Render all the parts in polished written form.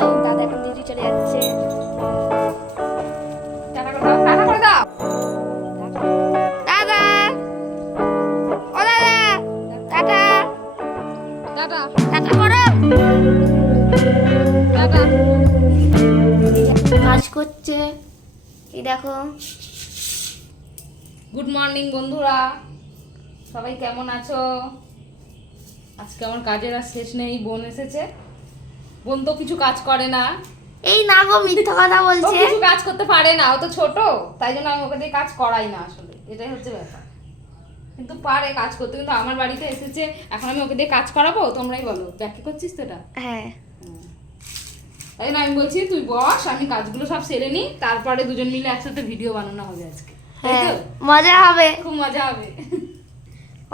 তো দাদা এখন ডিউটি চলে যাচ্ছে। টাটা করে দাও, টাটা করে দাও। দাদা, ও দাদা, টাটা টাটা টাটা করো। টাটা। কাজ করছে, এই দেখো। গুড মর্নিং বন্ধুরা, সবাই কেমন আছো? আজকে আমার কাজের আর শেষ নেই। বোন এসেছে। বোন তো কিছু কাজ করে না, এই না গো, মিথ্যা কথা ও বলছে। কিছু কাজ করতে পারে না, ও তো ছোট, তাই জন্য আমি ওকে দিয়ে কাজ করাই না। আসলে এটাই হচ্ছে ব্যাপার। কিন্তু পারে কাজ করতে, কিন্তু আমার বাড়িতে এসেছে, এখন আমি ওকে দিয়ে কাজ করাবো? তোমরাই বলো, ব্যাখ্যা করছিস তো এটা? হ্যাঁ, তাই জন্য আমি বলছি তুই বস, আমি কাজগুলো সব সেরে নিই, তারপরে দুজন মিলে একসাথে ভিডিও বানানো হবে আজকে। তাই হ্যাঁ, তো? মজা হবে। খুব মজা হবে।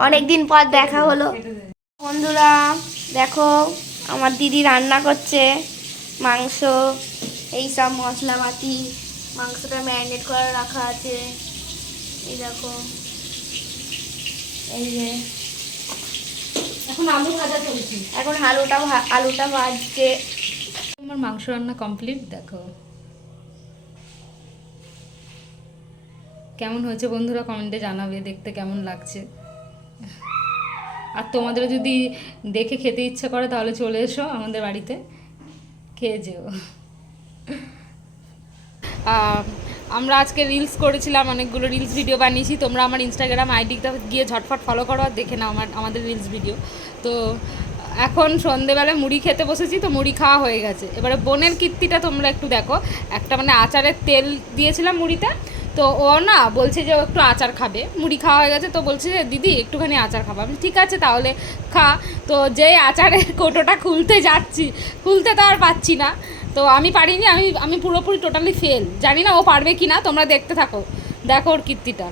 অনেকদিন পর দেখা হলো। বন্ধুরা দেখো, আমার দিদি রান্না করছে মাংস, এই সব মশলাপাতি, মাংসটা ম্যারিনেট করে রাখা আছে। এই দেখো, এই যে এখন আলু ভাজা চলছে। এখন আলুটা ভাজছে। আমার মাংস রান্না কমপ্লিট। দেখো কেমন হয়েছে বন্ধুরা, কমেন্টে জানাবে দেখতে কেমন লাগছে। আর তোমাদের যদি দেখে খেতে ইচ্ছে করে তাহলে চলে এসো আমাদের বাড়িতে, খেয়ে যেও। আমরা আজকে রিলস করেছিলাম, অনেকগুলো রিলস ভিডিও বানিয়েছি। তোমরা আমার ইনস্টাগ্রাম আইডিটা গিয়ে ঝটফট ফলো করো আর দেখে নাও আমাদের রিলস ভিডিও। তো এখন সন্ধেবেলায় মুড়ি খেতে বসেছি, তো মুড়ি খাওয়া হয়ে গেছে। এবারে বোনের কীর্তিটা তোমরা একটু দেখো। একটা মানে আচারের তেল দিয়েছিলাম মুড়িতে, তো ও না বলছে যে ও একটু আচার খাবে। মুড়ি খাওয়া হয়ে গেছে, তো বলছে যে দিদি একটুখানি আচার খাবো। আমি ঠিক আছে তাহলে খা। তো যেই আচারের কৌটোটা খুলতে যাচ্ছি, খুলতে তো আর পাচ্ছি না। তো আমি পারিনি, আমি পুরোপুরি টোটালি ফেল। জানি না ও পারবে কি না, তোমরা দেখতে থাকো, দেখো ওর কীর্তিটা।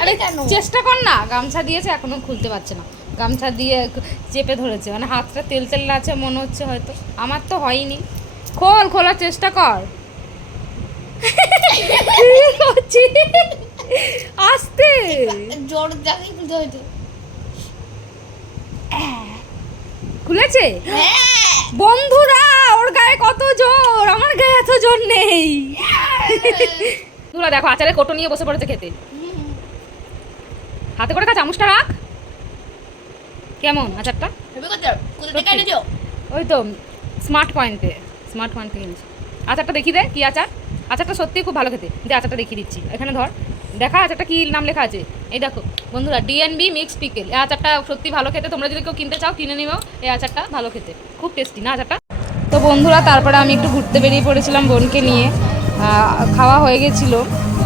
আরে চেষ্টা কর না, গামছা দিয়েছে এখনো খুলতে পারছে না, গামছা দিয়ে চেপে ধরেছে, মানে হাতটা তেল তেল আছে মনে হচ্ছে হয়তো। আমার তো হয়নি। খোলার চেষ্টা কর। আস্তে জোর জায়গায় খুলতে হয়তো। খুলেছে বন্ধুরা, ওর গায়ে কত জোর, আমার গায়ে এত জোর নেই। বন্ধুরা দেখো, আচারের কোটো নিয়ে বসে পড়েছে খেতে। হাতে করে খা, চামচটা রাখ। কেমন আচারটা? ওই তো স্মার্ট পয়েন্টে কিনছি। আচারটা দেখি দে, কি আচার? আচারটা সত্যিই খুব ভালো খেতে। যে আচারটা দেখিয়ে দিচ্ছি, এখানে ধর, দেখা আচারটা কি নাম লেখা আছে। এই দেখো বন্ধুরা, ডিএনবি মিক্স পিকেল। এই আচারটা সত্যি ভালো খেতে। তোমরা যদি কেউ কিনতে চাও কিনে নিও, এই আচারটা ভালো খেতে, খুব টেস্টি না আচারটা। তো বন্ধুরা তারপরে আমি একটু ঘুরতে বেরিয়ে পড়েছিলাম বোনকে নিয়ে। খাওয়া হয়ে গেছিলো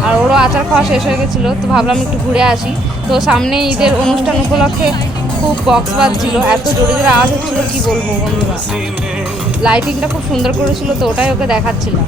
আর ওরও আচার খাওয়া শেষ হয়ে গেছিলো, তো ভাবলাম একটু ঘুরে আসি। তো সামনে ঈদের অনুষ্ঠান উপলক্ষে খুব বক্স বাজছিল, এত জোরে জোরে আওয়াজ হচ্ছিলো কি বলবো বন্ধুরা। লাইটিংটা খুব সুন্দর করেছিল, তো ওটাই ওকে দেখাচ্ছিলাম।